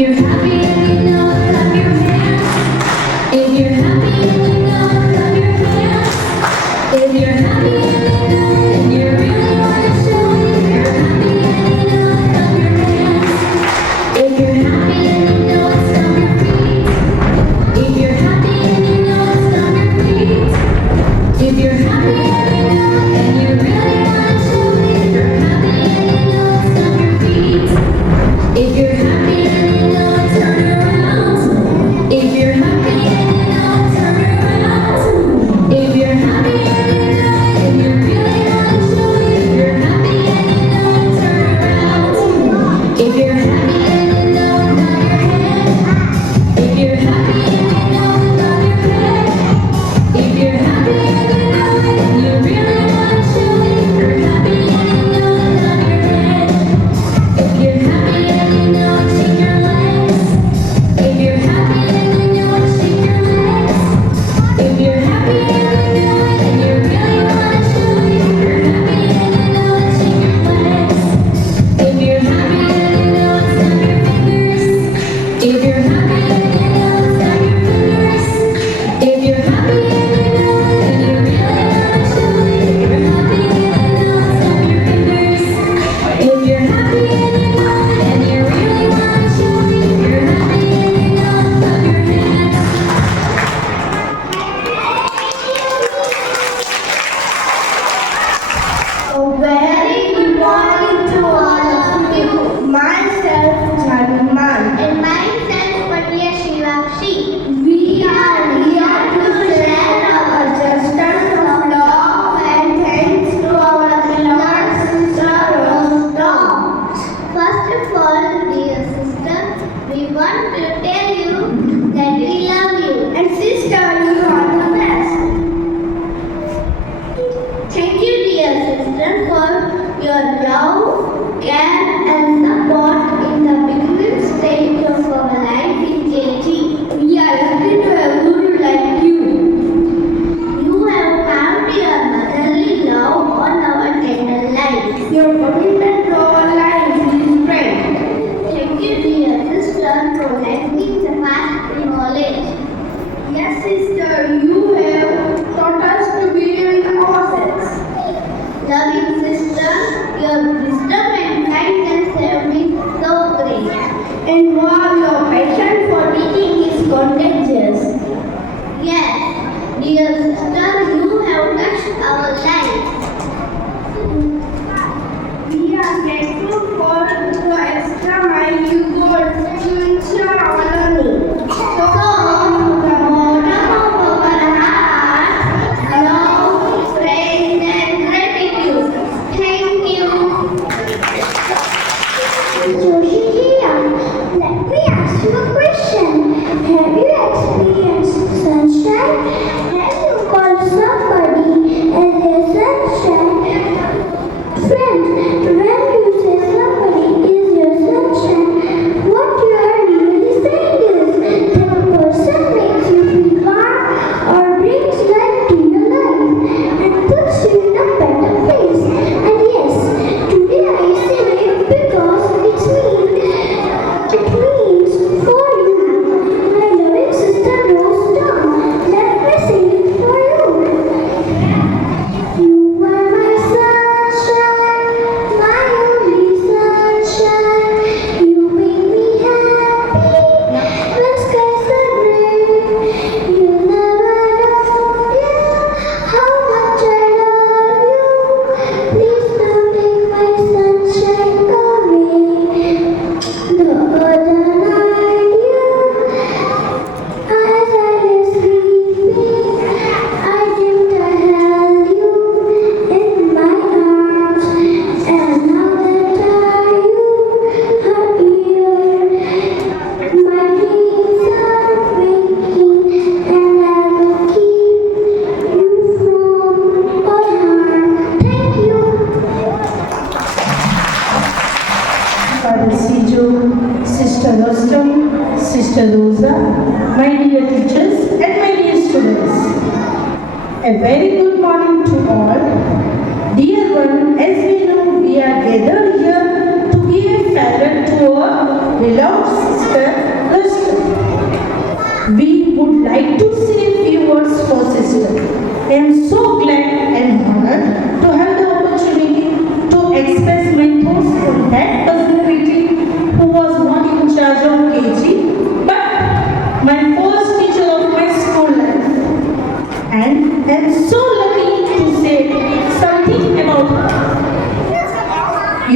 you're happy and you know it, clap your hands. If you're happy and you know it, clap your hands. If you're happy and you know it, and you really want to show it, if you're happy and you know it, clap your hands. If you're happy and you know it, stomp your feet. If you're happy and you know it, stomp your feet. If you're happy and you know it, and you really want to show it, if you're happy and you know it, stomp your feet. If you're happy and you know it,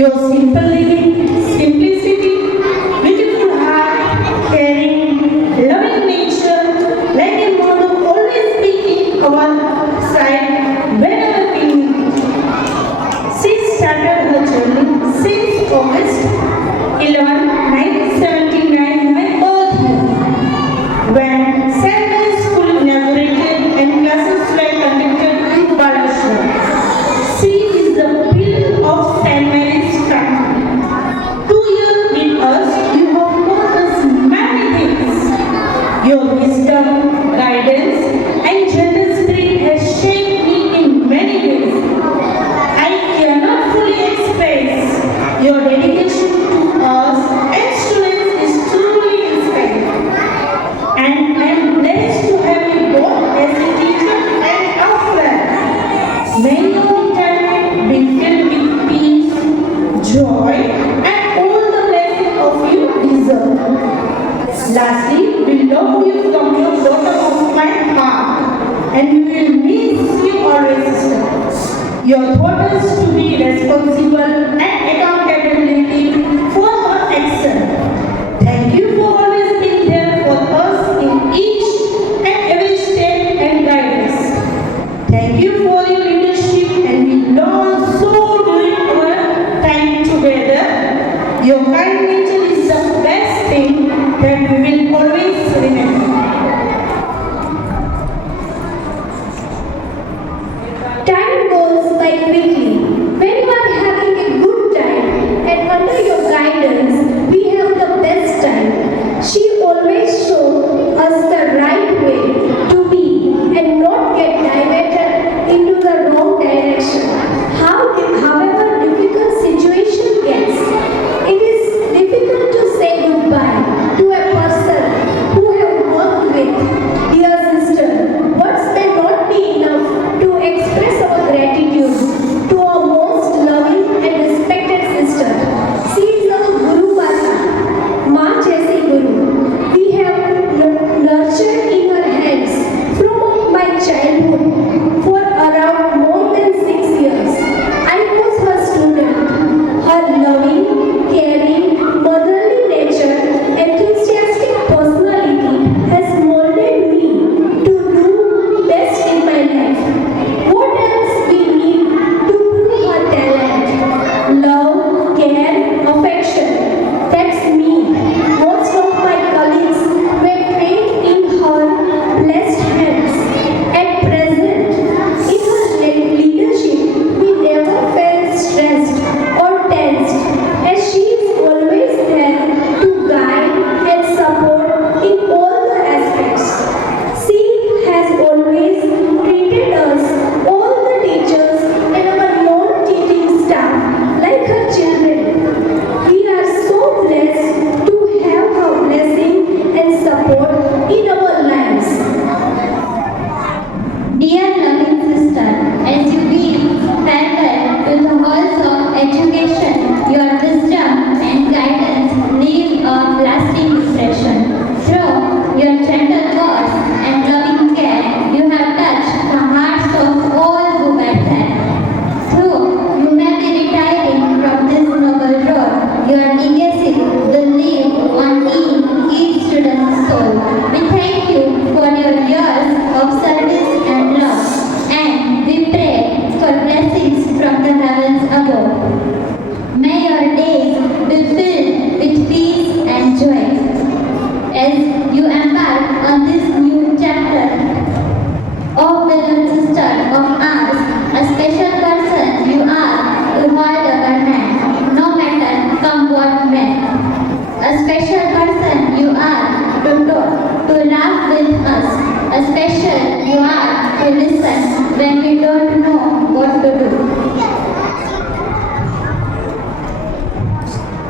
Your simple living, simplicity, beautiful heart, caring, loving nature, like a mother always be in our side whenever we need. She started her journey since August 11, 1979, my birth year, when St. Mary's School inaugurated and classes were conducted in Balashwar. She is the pillar of St. Mary's family. 2 years with us, you have taught us many things. Your wisdom, guidance, and generous spirit has shaped me in many ways. I cannot fully express your dedication to us and students is truly inspiring. And I am blessed to have you both as a teacher and a friend. May your time be filled with peace, joy, and all the blessings of you deserve. Lastly, we love you from your bottom of my heart, and we will miss you always, sister. Your thought is to be responsible and accountability for her action. Thank you for always being there for us in each and every step and guidance. Thank you for your leadership, and we learn so during our time together. Your kind nature is the best thing that we will always remember. Time goes by quickly. When you are having a good time and under your guidance, we have the best time. She always showed us the right way to be and not get diverted into the wrong direction. However difficult situation gets, it is difficult to say goodbye to a person who have worked with. Dear sister, words may not be enough to express our gratitude to our most loving and respected sister. She is our Guru Mata, Ma Jaisi Guru. We have nurtured in her hands from my childhood for around more than 6 years. I was her student. Her loving, caring, motherly nature, enthusiastic personality has molded me to do best in my life. What else we need to prove her talent? Love, care, affection. That's me. Most of my colleagues were trained in her blessed hands. At present, in her leadership, we never felt stressed or tensed, as she is always there to guide and support in all the aspects. She has always treated us, all the teachers and our non-teaching staff, like her children. We are so blessed to have her blessing and support in our lives. Dear loving sister, as you bid farewell to the halls of education, your wisdom and guidance leave a lasting impression. Through your gentle words and loving care, you have touched the hearts of all who were there. Though you may be retiring from this noble road, your legacy will live on in each student's soul. We thank you for your years of service and love, and we pray for blessings from the heavens above. May your days be filled with peace and joy as you embark on this new chapter. Oh, beloved sister of ours, a special person you are to hold our hand, no matter come what may. A special person you are to laugh with us. A special you are to listen when we don't know what to do.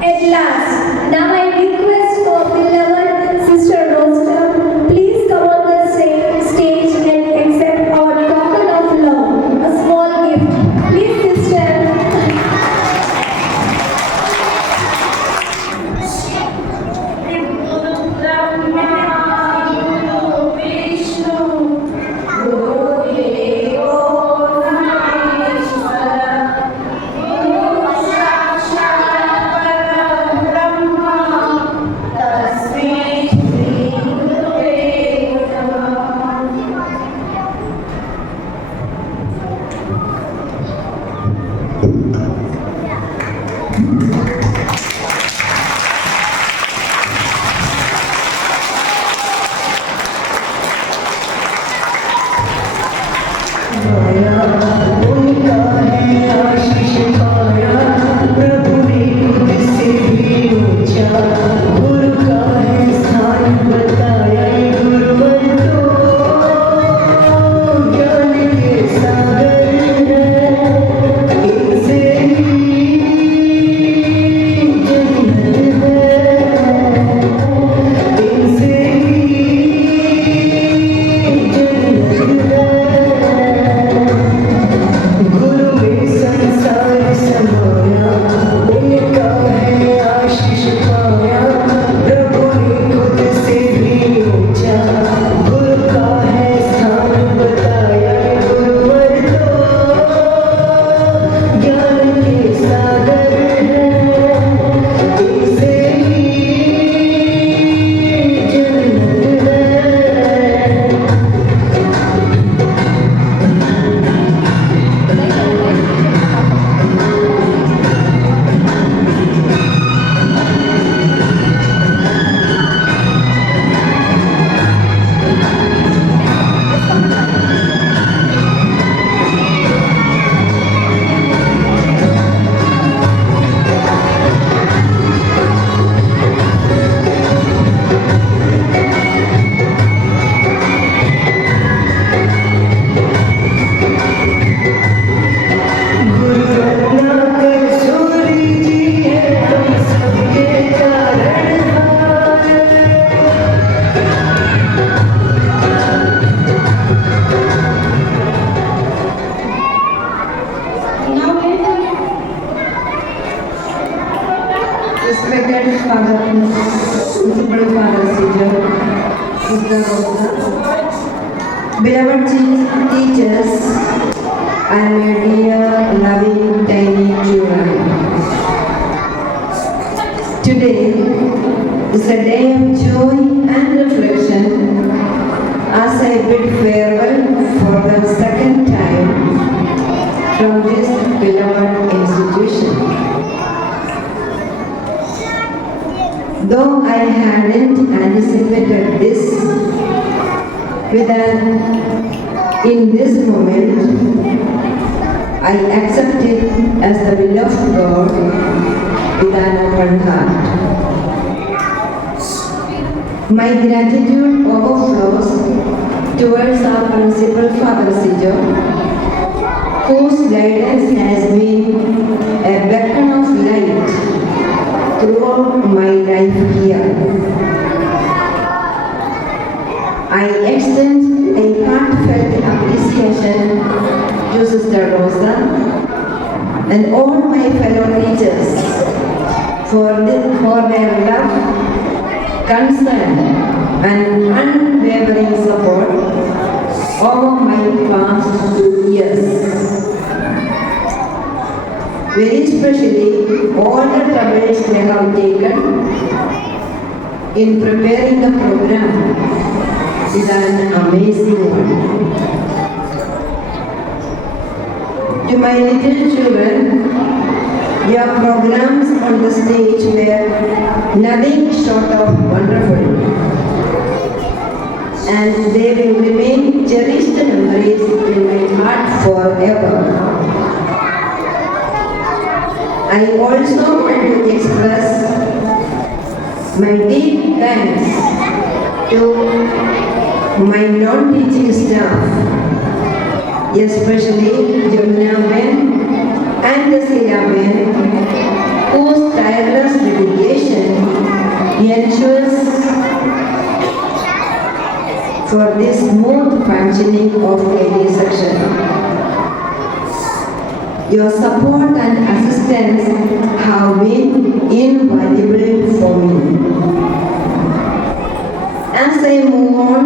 At last, now I request for beloved Sister Rosta, please come on the stage and accept our token of love, a small gift. Please, sister. Vishnu, Guru Deva पाया उनका है आशीष पाया प्रभु ने खुद से भी ऊंचा गुरु का है स्थान बताया ये गुरुवर तो ज्ञान के सागर है इनसे ही जन्नत है इनसे ही जन्नत है गुरु में संसार समाया उनका है आशीष पाया प्रभु ने खुद से भी ऊंचा गुरु का है स्थान बताया गुरुवर तो ज्ञान के सागर है इनसे ही जन्नत है गुरु रत्नाकर सूरी जी है हम सबके तारणहार Now respected Father, Principal Father Senior, Sister Rosa, beloved teachers, and my dear loving tiny children. Today is a day of joy and reflection as I bid farewell for the second time from this beloved institution. Though I hadn't anticipated this, in this moment, I accept it as the will of God with an open heart. My gratitude overflows towards our principal Father Sijo, whose guidance has been a beacon of light throughout my life here. I extend a heartfelt appreciation to Sister Rosa and all my fellow teachers for their love, concern and unwavering support over my past 2 years. Very especially all the troubles they have taken in preparing the program is an amazing one. To my little children, your programs on the stage were nothing short of wonderful, and they will remain cherished memories in my heart forever. I also want to express my deep thanks to my non-teaching staff, especially Jamuna Ben and Tasila Ben, whose tireless dedication ensures for this smooth functioning of KD section. Your support and assistance have been invaluable for me. As I move on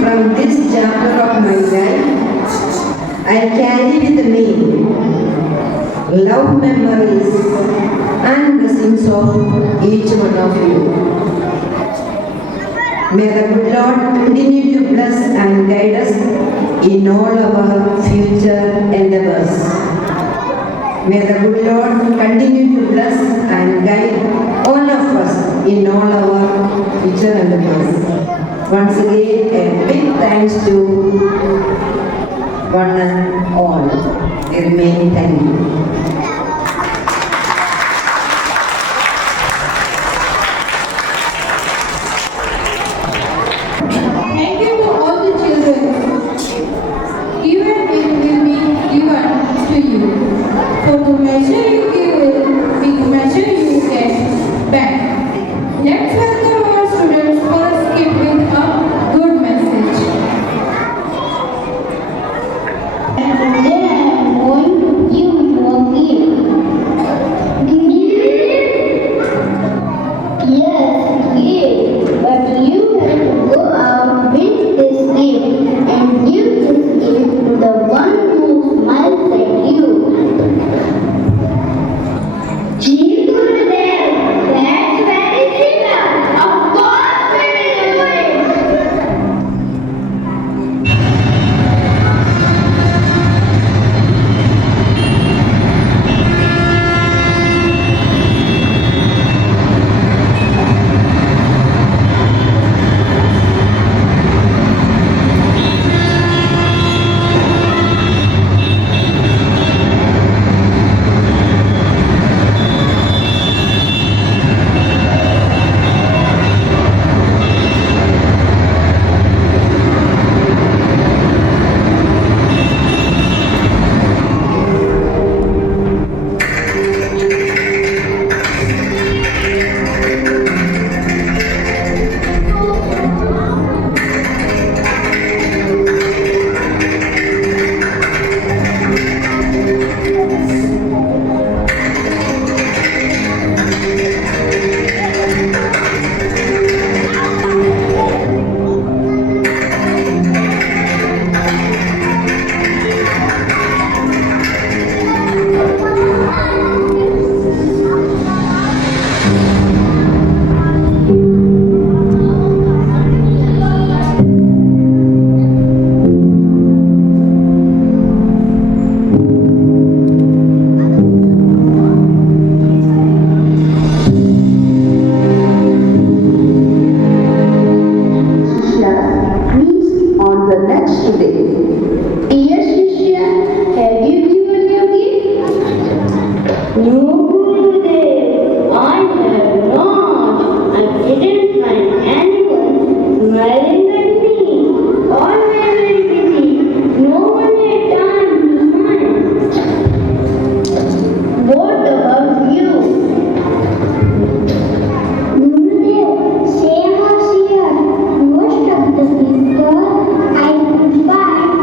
from this chapter of my life, I carry with me love memories and blessings of each one of you. May the good Lord continue to bless and guide us in all our future endeavors. May the good Lord continue to bless and guide all of us in all our future endeavors. Once again, a big thanks to one and all. Remain thank you. Thank you to all the children. Given it will be given to you. For the measure you give will be the measure you get back. Let's welcome our students for a skit with a good message. Today I am going to give more gift. Yes, gift. But you have to go out with this gift and give this gift to the one who smiles at you. Ji Gurudev, that's very simple. Of course we will do it. Means on the next day. Dear Shishya, have you given your gift? No, Gurudev, I have not. I didn't find anyone smiling at me. All were very busy. No one had time to smile. What about you? Gurudev, same as here. Most of the people I could find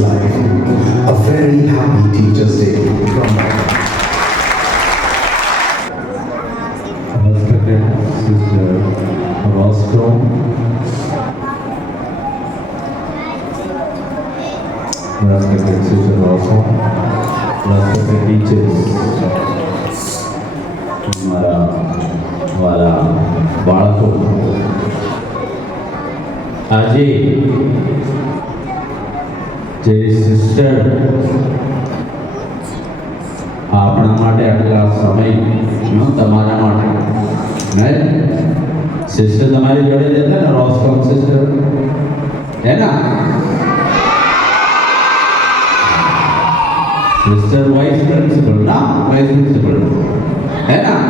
life. A very happy Teachers' Day from Respected Sister Roscoe, respected Sister Roscoe, respected teachers, વાલા બાળકો, આજે જે sister આપણા માટે આટલા સમય તમારા માટે ને સિસ્ટર તમારી જોડે જતા ને રોસ્કોમ સિસ્ટર હે ના સિસ્ટર વાઇસ પ્રિન્સિપલ ના વાઇસ પ્રિન્સિપલ હે ના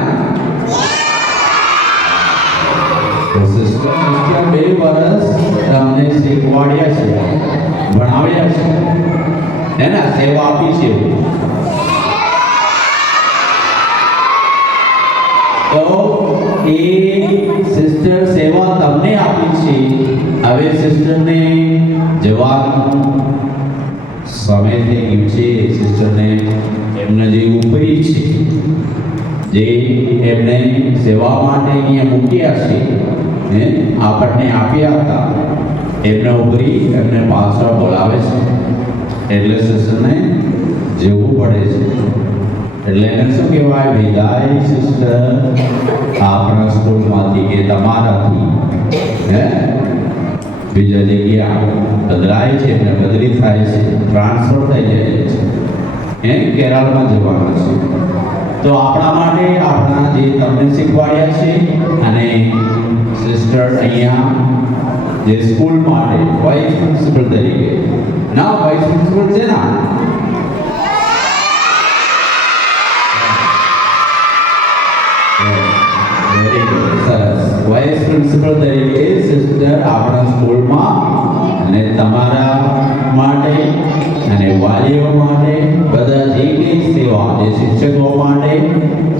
તો સિસ્ટર બે વર્ષ તમને શીખવાડ્યા છે ભણાવ્યા છે હે ના સેવા આપી છે તો એ સિસ્ટર સેવા તમને આપી છે હવે સિસ્ટરને જવાનું સમય થઈ ગયું છે સિસ્ટરને એમના જે ઉપરી છે જે એમને સેવા માટે અહીંયા મૂક્યા છે ને આપણને આપ્યા હતા એમના ઉપરી એમને પાછળ બોલાવે છે એટલે સિસ્ટરને જવું પડે છે એટલે એને શું કહેવાય વિદાય સિસ્ટર આપણા સ્કૂલમાંથી કે તમારાથી હે બીજા જગ્યા બદલાય છે એમને બદલી થાય છે ટ્રાન્સફર થઈ જાય છે કેરળમાં જવાનું છે તો આપણા માટે આપણા જે તમને શીખવાડ્યા છે અને સિસ્ટર અહીંયા જે સ્કૂલ માટે વાઇસ પ્રિન્સિપલ તરીકે ના વાઇસ પ્રિન્સિપલ છે ના વાઇસ પ્રિન્સિપલ તરીકે સિસ્ટર આપણા સ્કૂલમાં અને તમારા માટે અને વાલીઓ માટે બધા જે કંઈ સેવા જે શિક્ષકો માટે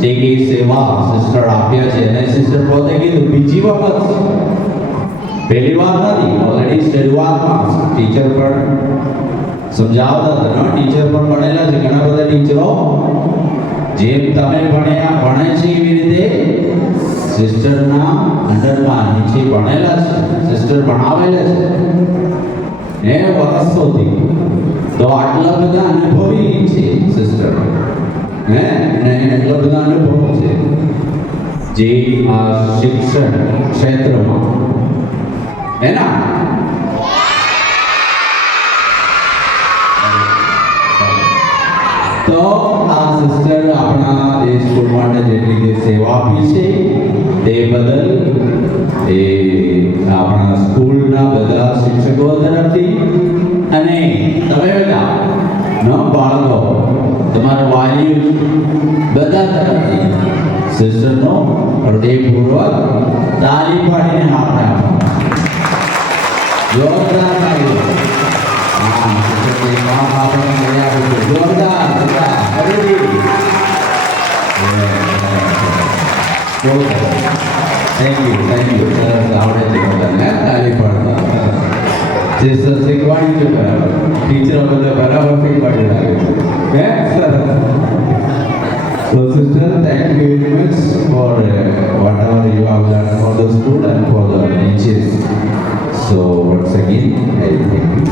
જે કંઈ સેવા સિસ્ટર આપ્યા છે અને સિસ્ટર પોતે કીધું બીજી વખત પહેલી વાર નથી ઓલરેડી શરૂઆતમાં ટીચર પણ સમજાવતા હતા ટીચર પણ ભણેલા છે ઘણા બધા ટીચરો જેમ તમે ભણે છે એવી રીતે સિસ્ટરના અંડરમાં નીચે ભણેલા છે સિસ્ટર ભણાવેલા છે વર્ષોથી તો આટલા બધા અનુભવી છે સિસ્ટર ને એટલા બધા અનુભવો છે જે આ શિક્ષણ ક્ષેત્રમાં હે ના તો આ સિસ્ટર આપણા એ સ્કૂલ માટે જેટલી જે સેવા આપી છે તે બદલ એ આપણા સ્કૂલના બધા શિક્ષકો તરફથી અને તમે બધા બાળકો તમારા વાલીઓ બધા તરફથી સિસ્ટરનો હૃદયપૂર્વક તાળી પાડીને આપણે જોરદાર તાળી જોરદાર થેન્ક યુ સરસ આવડે છે બધાને તાળી પાડતા જે સર શીખવાડ્યું છે બરાબર ટીચરો બધા બરાબર શીખવાડી લાગે છે સરસ So sister, thank you very much for whatever you have done for the school and for the teachers. So once again, I thank you.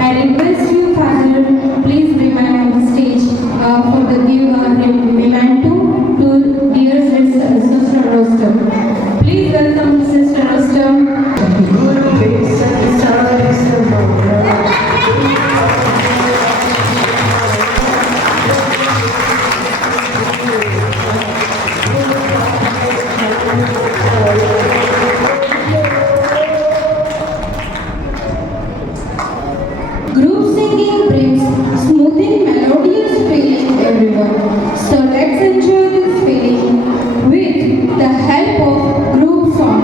I request you, Father, please remain on the stage for the give memento to dear Sister Rostam. Please welcome Sister Rostam. Guru ke sansaar samara Group singing brings smoothing, melodious feeling everyone. So let's enjoy this feeling with the help of group song.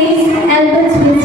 please help us with